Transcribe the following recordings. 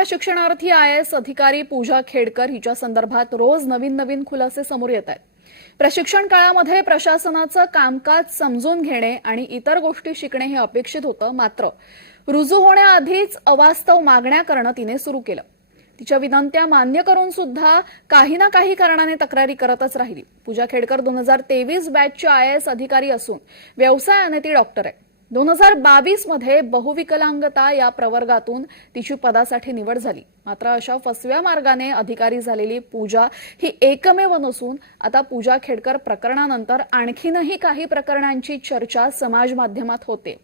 प्रशिक्षणार्थी I S अधिकारी पूजा खेडकर हिच्या संदर्भात रोज नवीन नवीन खुलासे समोर येत आहेत. प्रशिक्षण काळामध्ये प्रशासनाचं कामकाज समजून घेणे आणि इतर गोष्टी शिकणे हे अपेक्षित होतं मात्र रुजू होण्याआधीच अवास्तव मागण्या करणं तिने सुरू केलं. तिच्या विनंत्या मान्य करून सुद्धा काही ना काही कारणाने तक्रारी करतच राहिली. पूजा खेडकर दोन हजार तेवीस बॅचची आय एस अधिकारी असून व्यवसायाने ती डॉक्टर आहे. दोन हजार बावीसमध्ये बहुविकलांगता या प्रवर्गातून तिची पदासाठी निवड झाली. मात्र अशा फसव्या मार्गाने अधिकारी झालेली पूजा ही एकमेव नसून आता पूजा खेडकर प्रकरणानंतर आणखीनही काही प्रकरणांची चर्चा समाज माध्यमात होते.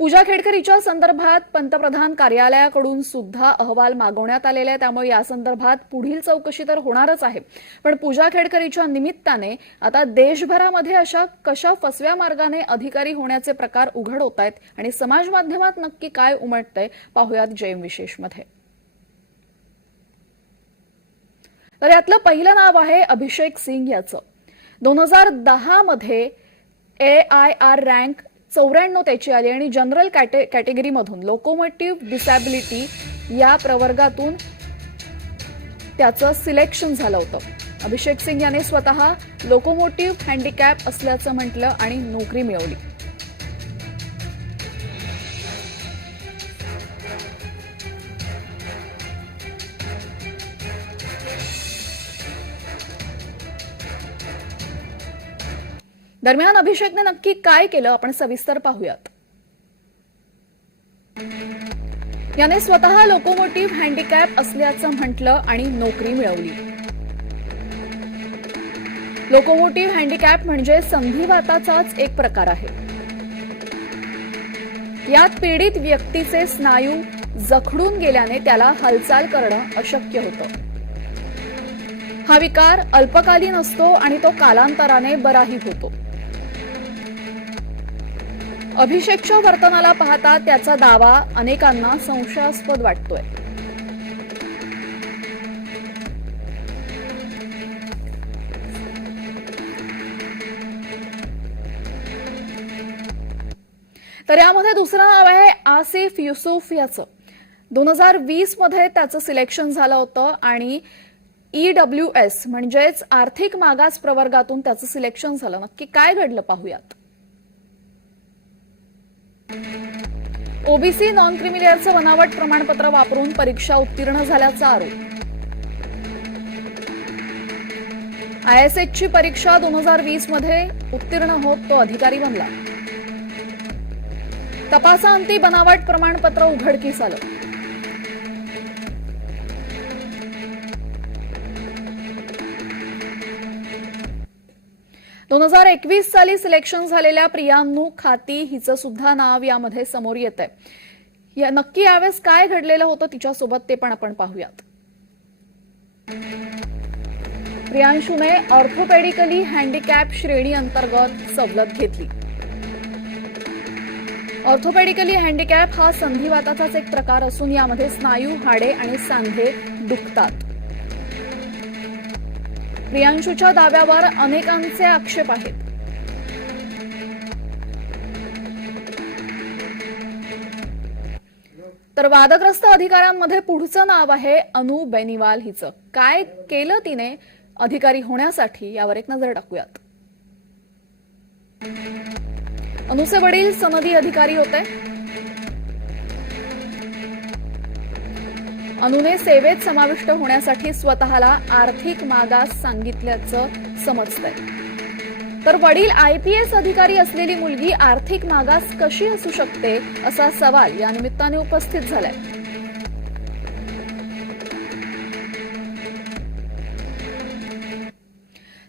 पूजा खेडकर हिच्या संदर्भात पंतप्रधान कार्यालयाकडून सुद्धा अहवाल मागवण्यात आलेला आहे. त्यामुळे या संदर्भात पुढील चौकशी तर होणारच आहे. पण पूजा खेडकर हिच्या निमित्ताने आता देशभरामध्ये अशा कशा फसव्या मार्गाने अधिकारी होण्याचे प्रकार उघड होत आहेत आणि समाज माध्यमात नक्की काय उमटतंय पाहुयात जैम विशेषमध्ये. तर यातलं पहिलं नाव आहे अभिषेक सिंग याचं. दोन हजार दहा मध्ये ए आय आर रँक चौऱ्याण्णव त्याची आली आणि जनरल कॅटे कॅटेगरीमधून लोकोमोटिव्ह डिसॅबिलिटी या प्रवर्गातून त्याचं सिलेक्शन झालं होतं. अभिषेक सिंग याने स्वतः लोकोमोटिव्ह हँडिकॅप असल्याचं म्हटलं आणि नोकरी मिळवली. दरम्यान अभिषेकने नक्की काय केलं आपण सविस्तर पाहूयात. याने स्वतः लोकोमोटिव्ह हँडिकॅप असल्याचं म्हटलं आणि नोकरी मिळवली. लोकोमोटिव्ह हँडिकॅप म्हणजे संधिवाताचाच एक प्रकार आहे. यात पीडित व्यक्तीचे स्नायू जखडून गेल्याने त्याला हालचाल करणं अशक्य होतं. हा विकार अल्पकालीन असतो आणि तो कालांतराने बराही होतो. अभिषेकच्या वर्तनाला पाहता त्याचा दावा अनेकांना संशयास्पद वाटतोय. तर यामध्ये दुसरं नाव आहे आसिफ युसुफ याचं. दोन हजार वीसमध्ये त्याचं सिलेक्शन झालं होतं आणि ईडब्ल्यू एस म्हणजेच आर्थिक मागास प्रवर्गातून त्याचं सिलेक्शन झालं. नक्की काय घडलं पाहूयात? ओबीसी नॉन क्रिमिलेअरचं बनावट प्रमाणपत्र वापरून परीक्षा उत्तीर्ण झाल्याचा आरोप. आयएसएचची परीक्षा दोन हजार वीसमध्ये उत्तीर्ण होत तो अधिकारी बनला. तपासाअंती बनावट प्रमाणपत्र उघडकीस आलं. दोन हजार एकवीस साली सिलेक्शन झालेल्या प्रियांनू खाती हिचं सुद्धा नाव यामध्ये समोर येत आहे या नक्की यावेळेस काय घडलेलं होतं तिच्यासोबत ते पण आपण पाहूयात. प्रियांशूने ऑर्थोपेडिकली हँडिकॅप श्रेणी अंतर्गत सवलत घेतली. ऑर्थोपेडिकली हँडिकॅप हा संधिवाताचाच एक प्रकार असून यामध्ये स्नायू हाडे आणि सांधे दुखतात. प्रियांशूच्या दाव्यावर अनेकांचे आक्षेप आहेत. तर वादग्रस्त अधिकाऱ्यांमध्ये पुढचं नाव आहे अनु बेनिवाल हिचं. काय केलं तिने अधिकारी होण्यासाठी यावर एक नजर टाकूयात. अनुचे वडील सनदी अधिकारी होते. अनुने सेवेत समाविष्ट होण्यासाठी स्वतःला आर्थिक मागास सांगितल्याचं समजतंय. तर वडील आयपीएस अधिकारी असलेली मुलगी आर्थिक मागास कशी असू शकते असा सवाल या निमित्ताने उपस्थित झालाय.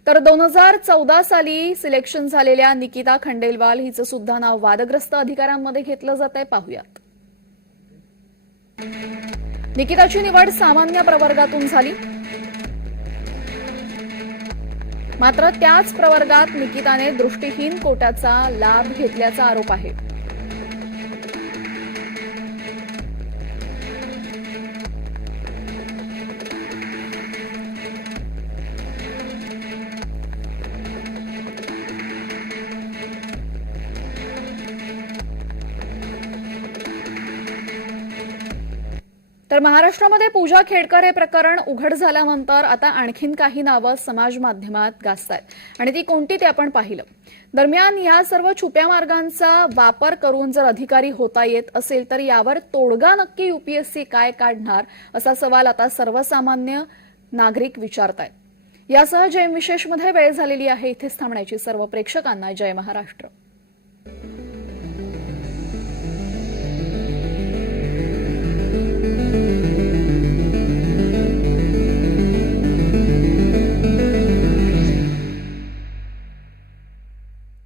तर दोन हजार चौदा साली सिलेक्शन झालेल्या निकिता खंडेलवाल हिचं सुद्धा नाव वादग्रस्त अधिकाऱ्यांमध्ये घेतलं जात आहे पाहूयात. निकिताची निवड सामान्य प्रवर्गातून झाली. मात्र त्याच प्रवर्गात निकिताने दृष्टीहीन कोट्याचा लाभ घेतल्याचा आरोप आहे. तर महाराष्ट्रामध्ये पूजा खेडकर हे प्रकरण उघड झाल्यानंतर आता आणखीन काही नावं समाज माध्यमात गाजतायत. आणि ती कोणती ते आपण पाहिलं. दरम्यान या सर्व छुप्या मार्गांचा वापर करून जर अधिकारी होता येत असेल तर यावर तोडगा नक्की युपीएससी काय काढणार असा सवाल आता सर्वसामान्य नागरिक विचारतायत. यासह जय विशेषमध्ये वेळ झालेली आहे. इथेच थांबण्याची सर्व प्रेक्षकांना जय महाराष्ट्र.